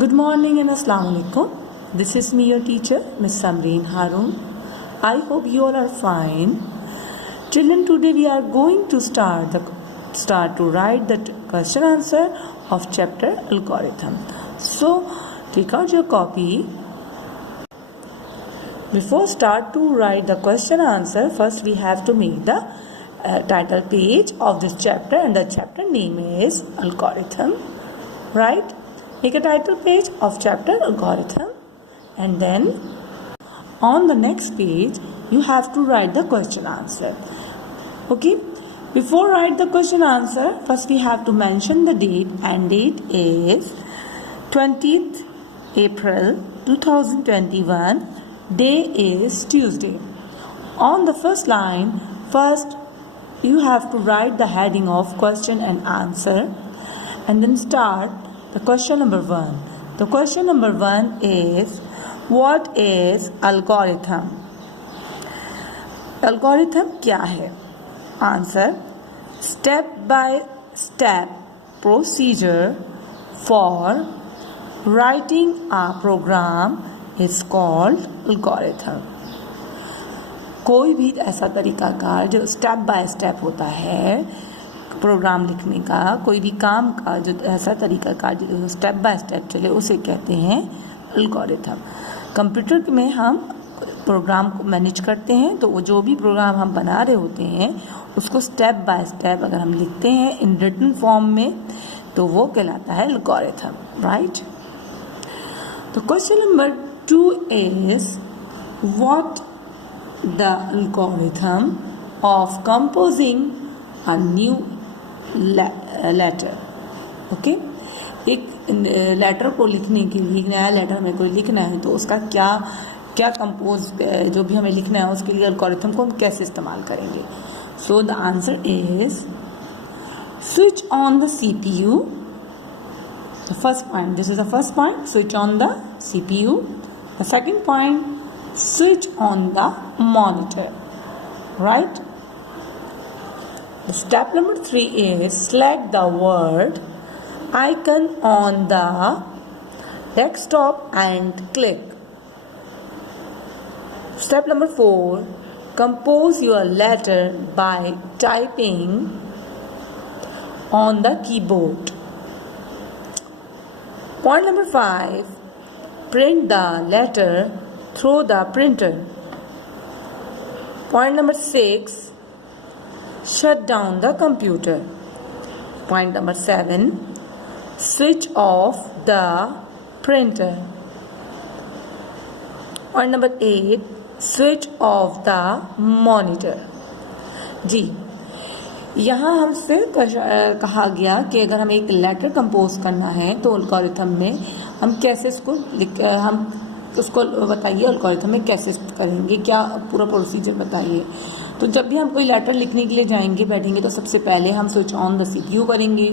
Good morning and Assalamu alaikum. This is me, your teacher, Miss Samreen Harun. I hope you all are fine. Children, today we are going to start to write the question answer of chapter algorithm. So, take out your copy. Before start to write the question answer, first we have to make the title page of this chapter, and the chapter name is algorithm, right? Make a title page of chapter algorithm, and then on the next page you have to write the question answer. Okay, before write the question answer, first we have to mention the date, and date is 20th April 2021. Day is Tuesday. On the first line, first you have to write the heading of question and answer, and then start the question number 1. The question number 1 is, what is algorithm? Algorithm क्या है? Answer, step by step procedure for writing a program is called algorithm. कोई भी ऐसा तरीकाकार जो step by step होता है programme लिखने का, कोई भी काम का जो ऐसा तरीकाकार जो स्टेप बाय स्टेप चले, उसे कहते हैं एल्गोरिथम. कंप्यूटर में हम प्रोग्राम को मैनेज करते हैं, तो वो जो भी प्रोग्राम हम बना रहे होते हैं उसको स्टेप बाय स्टेप अगर हम लिखते हैं इन रिटन फॉर्म में, तो वो कहलाता है एल्गोरिथम, राइट? तो question number 2 is, what the algorithm of composing a new letter. Okay, एक लेटर को लिखने के लिए, एक नया लेटर हमें कोई लिखना है, तो उसका क्या कंपोज जो भी हमें लिखना है उसके लिए एल्गोरिथम को हम कैसे इस्तेमाल करेंगे. So the answer is, switch on the CPU. The first point, this is the first point, switch on the CPU. The second point, switch on the monitor, right? The step number 3 is, select the word icon on the desktop and click. Step number 4, compose your letter by typing on the keyboard. Point number 5, print the letter through the printer. Point number 6, shut down the computer. Point number 7, switch off the printer. Point number 8, switch off the monitor. जी, यहाँ हमसे कहा गया कि अगर हमें एक letter compose करना है तो एल्गोरिथम में हम कैसे हम उसको बताइए, एल्गोरिथम में कैसे करेंगे, क्या पूरा प्रोसीजर बताइए. तो जब भी हम कोई लेटर लिखने के लिए जाएंगे, बैठेंगे, तो सबसे पहले हम स्विच ऑन द CPU करेंगे,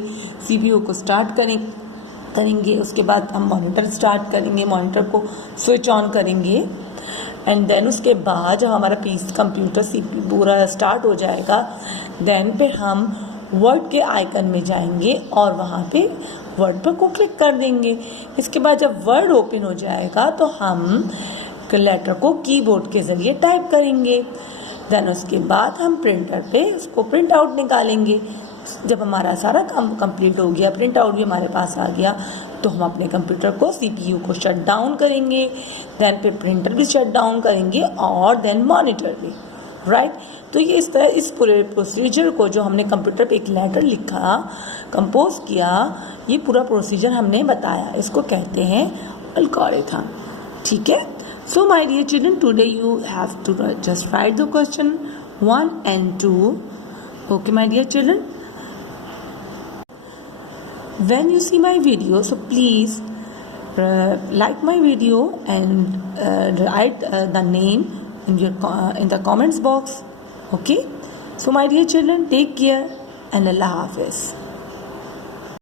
CPU को स्टार्ट करेंगे. उसके बाद हम मॉनिटर स्टार्ट करेंगे, मॉनिटर को स्विच ऑन करेंगे, एंड देन उसके बाद जब हमारा पीस कंप्यूटर CPU पूरा स्टार्ट हो जाएगा, देन फिर हम वर्ड के आइकन में जाएंगे और वहाँ पे वर्ड पर को क्लिक कर देंगे. इसके बाद जब वर्ड ओपन हो जाएगा तो हम लेटर को कीबोर्ड के ज़रिए टाइप करेंगे. देन उसके बाद हम प्रिंटर पे उसको प्रिंट आउट निकालेंगे. जब हमारा सारा काम कंप्लीट हो गया, प्रिंट आउट भी हमारे पास आ गया, तो हम अपने कंप्यूटर को CPU को शट डाउन करेंगे, देन फिर प्रिंटर भी शट डाउन करेंगे, और देन मॉनिटर भी, राइट? तो ये इस तरह इस पूरे प्रोसीजर को, जो हमने कंप्यूटर पे एक लेटर लिखा, कंपोज किया, ये पूरा प्रोसीजर हमने बताया, इसको कहते हैं एल्गोरिथम. ठीक है? So my dear children, today you have to just write the question 1 and 2. Okay my dear children, when you see my video, so please like my video and write the name in the comments box. Okay, so my dear children, take care and Allah Hafiz.